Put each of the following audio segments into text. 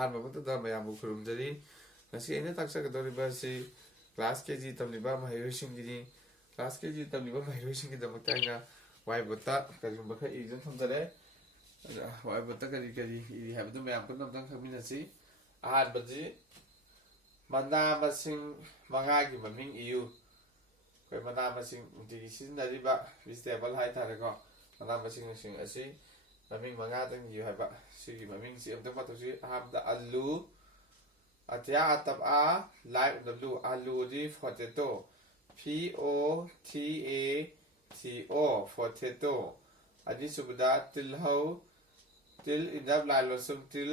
ꯑꯍꯥꯟꯕꯃꯛꯇꯗ ꯃꯌꯥꯝꯕꯨ ꯈꯨꯔꯨꯝꯖꯔꯤ ꯉꯁꯤ ꯑꯩꯅ ꯇꯥꯛꯆꯒꯗꯧꯔꯤꯕ ꯑꯁꯤ ꯀ꯭ꯂꯥꯁ KG ꯇꯝꯂꯤꯕ ꯃꯍꯩꯔꯣꯏꯁꯤꯡꯒꯤꯅꯤ ꯀ꯭ꯂꯥꯁ KG ꯇꯝꯂꯤꯕ ꯃꯍꯩꯔꯣꯏꯁꯤꯡꯒꯤꯗꯃꯛꯇ ꯑꯩꯅ ꯋꯥꯏꯠꯕꯣꯔꯗꯇ ꯀꯔꯤꯒꯨꯝꯕ ꯈꯔ ꯏꯗꯨꯅ ꯊꯝꯖꯔꯦ ꯋꯥꯏꯠꯕꯣꯔꯗꯇ ꯀꯔꯤ ꯀꯔꯤ ꯏꯔꯤ ꯍꯥꯏꯕꯗꯨ ꯃꯌꯥꯝ ꯄꯨꯟꯅ ꯑꯃꯨꯛꯇꯪ ꯈꯪꯃꯤꯟꯅꯁꯤ ꯑꯍꯥꯟꯕꯗꯤ ꯃꯅꯥ ꯃꯁꯤꯡ ꯃꯉꯥꯒꯤ ꯃꯃꯤꯡ ꯏꯌꯨ ꯑꯩꯈꯣꯏ ꯃꯅꯥ ꯃꯁꯤꯡ ꯅꯨꯡꯇꯤꯒꯤ ꯁꯤꯖꯤꯟꯅꯔꯤꯕ ꯚꯤꯖꯤꯇꯦꯕꯜ ꯍꯥꯏꯇꯥꯔꯦꯀꯣ ꯃꯅꯥ ꯃꯁꯤꯡꯁꯤꯡ ꯑꯁꯤ ꯃꯃꯤꯡ ꯃꯉꯥꯗꯪ ꯏꯌꯨ ꯍꯥꯏꯕ ꯁꯤꯒꯤ ꯃꯃꯤꯡꯁꯤ ꯑꯃꯨꯛꯇꯪ ꯄꯥꯊꯣꯛꯁꯤ ꯑꯍꯥꯟꯕꯗ ꯑꯂꯨ ꯑꯇꯤꯌꯥ ꯑꯇꯞ ꯑ ꯂꯥꯏ ꯎꯅꯕꯂꯨ ꯑꯂꯨꯗꯤ ꯄꯣꯇꯦꯇꯣ POTATO potato ꯑꯅꯤꯁꯨꯕꯗ ꯇꯤꯜꯍꯧ ꯇꯤꯜ ꯏꯅꯞ ꯂꯥꯏ ꯂꯣꯟꯁꯨꯝ ꯇꯤꯜ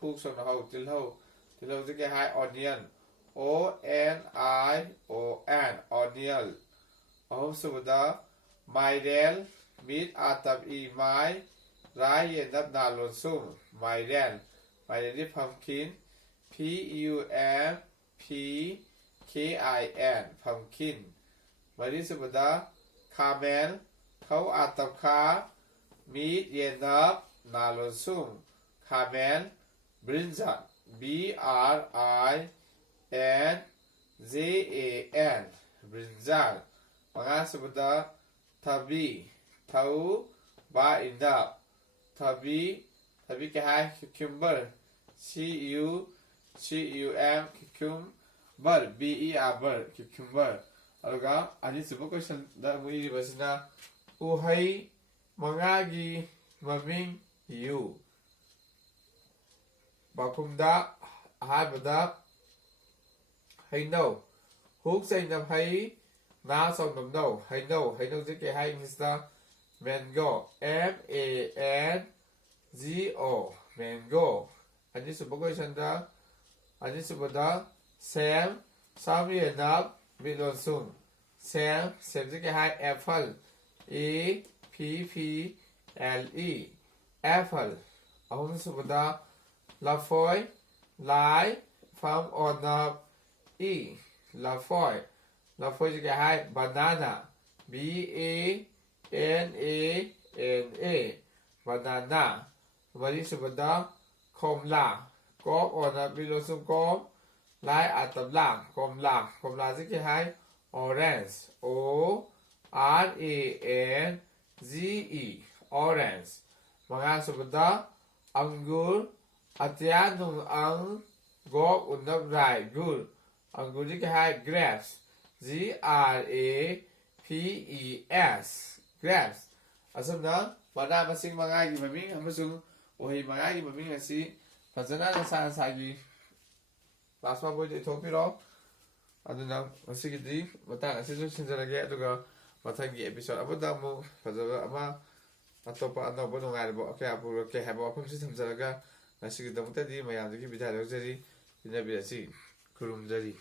ꯍꯨꯛ ꯁꯣꯟꯅ ꯍꯧ ꯇꯤꯜꯍꯧꯁꯤ ꯀꯩ ꯍꯥꯏ ꯑꯣꯅꯤꯌꯟ ONION ꯑꯣꯅꯤꯌꯟ ꯑꯍꯨꯝꯁꯨꯕꯗ ꯃꯥꯏꯔꯦꯜ ꯃꯤꯠ ꯑꯥꯇꯞ ꯏ ꯃꯥꯏ ꯔꯥꯏ ꯌꯦꯅꯞ ꯅꯥ ꯂꯣꯟꯁꯨꯝ ꯃꯥꯏꯔꯦꯜꯗꯤ ꯄꯝꯀꯤꯟ PUMPKIN ꯄꯝꯀꯤꯟ ꯃꯔꯤꯁꯨꯕꯗ ꯈꯥꯃꯦꯟ ꯈꯧ ꯑꯥꯇꯞ ꯈꯥ ꯃꯤꯠ ꯌꯦꯅꯞ ꯅꯥ ꯂꯣꯟꯁꯨꯝ ꯈꯥꯃꯦꯟ ꯕ꯭ꯔꯤꯟꯖꯥꯜ BRINJAN ꯕ꯭ꯔꯤꯟꯖꯥꯜ ꯃꯉꯥꯁꯨꯕꯗ ꯊꯕꯤ ꯊꯧ ꯕꯥ ꯏꯅꯞ ꯊꯕꯤ ꯀꯩ ꯍꯥꯏ ꯀ꯭ꯌꯨꯀꯨꯝꯕꯔ CUCUM ꯀ꯭ꯌꯨꯀꯨꯝꯕꯔ BER ꯀ꯭ꯌꯨꯀꯨꯝꯕꯔ ꯑꯗꯨꯒ ꯑꯅꯤꯁꯨꯕ ꯀꯣꯏꯁꯟꯗ ꯑꯃꯨꯛ ꯏꯔꯤꯕꯁꯤꯅ ꯎꯍꯩ ꯃꯉꯥꯒꯤ ꯃꯃꯤꯡ ꯏꯌꯨ ꯄꯥꯎꯈꯨꯝꯗ ꯑꯍꯥꯟꯕꯗ ꯍꯩꯅꯧ ꯍꯨꯛ ꯆꯩꯅꯞ ꯍꯩ ꯅꯥ ꯆꯧꯅꯞ ꯅꯧ ꯍꯩꯅꯧꯁꯦ ꯀꯩ ꯍꯥꯏ ꯏꯪꯂꯤꯁꯇ ꯃꯦꯡꯒꯣ MANGO ꯃꯦꯡꯒꯣ ꯑꯅꯤꯁꯨꯕꯗ ꯁꯦꯝ ꯌꯦꯅꯞ ꯃꯤꯠ ꯂꯣꯟꯁꯨꯝ ꯁꯦꯝꯁꯦ ꯀꯩ ꯍꯥꯏ ꯑꯦꯄꯜ APPLE ꯑꯦꯄꯜ ꯑꯍꯨꯝꯁꯨꯕꯗ ꯂꯐꯣꯏ ꯂꯥꯏ ꯐꯝ ꯑꯣꯅꯞ ꯏ ꯂꯐꯣꯏꯁꯦ ꯀꯩ ꯍꯥꯏ ꯕꯅꯥꯅꯥ BANANA ꯕꯅꯥꯅꯥ ꯃꯔꯤꯁꯨꯕꯗ ꯀꯣꯝꯂꯥ ꯀꯣꯛ ꯑꯣꯅꯞ ꯃꯤꯠ ꯂꯣꯟꯁꯨꯝ ꯀꯣꯝ ꯂꯥꯏ ꯑꯥꯇꯞ ꯂꯥ ꯀꯣꯝꯂꯥꯁꯦ ꯀꯩ ꯍꯥꯏ ꯑꯣꯔꯦꯟꯖ ORANGE ꯑꯣꯔꯦꯟꯖ ꯃꯉꯥꯁꯨꯕꯗ ꯑꯪꯒꯨꯔ ꯑꯇꯤꯌꯥ ꯅꯨꯡ ꯑꯪ ꯒꯣꯛ ꯎꯅꯞ ꯔꯥꯏ ꯒꯨꯔ ꯑꯪꯒꯨꯔꯗꯤ ꯀꯩ ꯍꯥꯏ ꯒ꯭ꯔꯦꯞꯁ GRAPES ꯒ꯭ꯔꯦꯞꯁ ꯑꯁꯨꯝꯅ ꯃꯅꯥ ꯃꯁꯤꯡ ꯃꯉꯥꯒꯤ ꯃꯃꯤꯡ ꯑꯃꯁꯨꯡ ꯎꯍꯩ ꯃꯉꯥꯒꯤ ꯃꯃꯤꯡ ꯑꯁꯤ ꯐꯖꯅ ꯅꯁꯥꯒꯤ ꯀ꯭ꯂꯥꯁ ꯋꯥꯔꯛ ꯏꯊꯣꯛꯄꯤꯔꯣ ꯑꯗꯨꯅ ꯉꯁꯤꯒꯤꯗꯤ ꯃꯇꯥꯡ ꯑꯁꯤꯁꯨ ꯂꯣꯏꯁꯤꯟꯖꯔꯒꯦ ꯑꯗꯨꯒ ꯃꯊꯪꯒꯤ ꯑꯦꯄꯤꯁꯣꯗ ꯑꯃꯗ ꯑꯃꯨꯛ ꯐꯖꯕ ꯑꯃ ꯑꯇꯣꯞꯄ ꯑꯅꯧꯕ ꯅꯨꯡꯉꯥꯏꯔꯕ ꯀꯌꯥ ꯄꯨꯔꯛꯀꯦ ꯍꯥꯏꯕ ꯋꯥꯐꯝꯁꯤ ꯊꯝꯖꯔꯒ ꯉꯁꯤꯒꯤꯗꯃꯛꯇꯗꯤ ꯃꯌꯥꯝꯗꯒꯤ ꯕꯤꯗꯥꯏ ꯂꯧꯖꯔꯤ ꯄꯤꯅꯕꯤꯔꯁꯤ ꯈꯨꯔꯨꯝꯖꯔꯤ